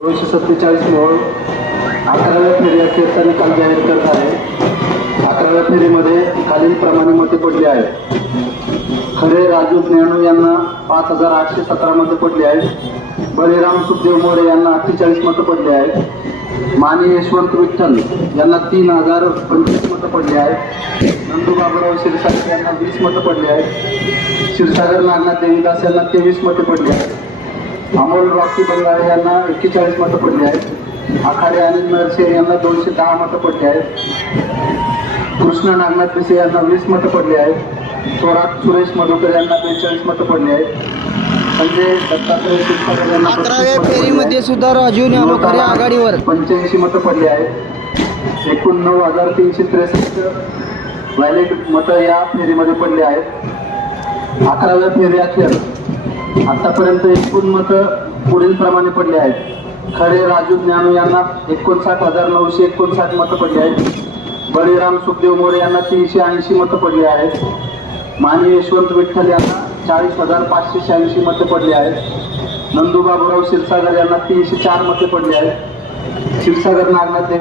दोनशे सत्तेचाळीस मोहोळ अकराव्या फेरी अखेरचा निकाल जाहीर करत आहे. अकराव्या फेरीमध्ये खालीलप्रमाणे मते पडली आहेत. खरे राजू ज्ञानू यांना पाच हजार आठशे सतरा मतं पडली आहेत. बळीराम सुखदेव मोरे यांना अठ्ठेचाळीस मतं पडली आहेत. माने यशवंत विठ्ठल यांना तीन हजार पंचवीस मतं पडली आहेत. नंदू बाबूराव क्षीरसागर यांना वीस मतं पडली आहेत. क्षीरसागर नागनाथ देवीदास यांना तेवीस मते पडली आहेत. अमोल रॉकी बंगाळे यांना एक्केचाळीस मतं पडली आहेत. आखाडे अनिल नरशेर यांना दोनशे दहा मतं पडली आहेत. कृष्ण नागनाथ पिसे यांना वीस मतं पडली आहेत. थोरात सुरेश मधुकर यांना बेचाळीस मतं पडली आहेत. अकराव्या 35 मतं पडली फेरीमध्ये. सुद्धा राजू ज्ञानोखरे आघाडीवर. पंच्याऐंशी मतं पडली आहेत. एकूण नऊ हजार तीनशे त्रेसष्ट व्हॅलिड मतं या फेरीमध्ये पडली आहेत. अकराव्या फेरी अखेर आतापर्यंत एकूण मतं पुढील प्रमाणे पडले आहेत. खरे राजू ज्ञानू यांना एकोणसाठ हजार नऊशे एकोणसाठ मतं पडली आहेत. बळीराम सुखदेव मोरे यांना तीनशे ऐंशी मतं पडली आहेत. माने यशवंत विठ्ठल यांना चाळीस हजार पाचशे शहाऐंशी मतं पडली आहेत. नंदुबाबुराव क्षीरसागर यांना तीनशे चार मते पडली आहेत. क्षीरसागर नागनाथ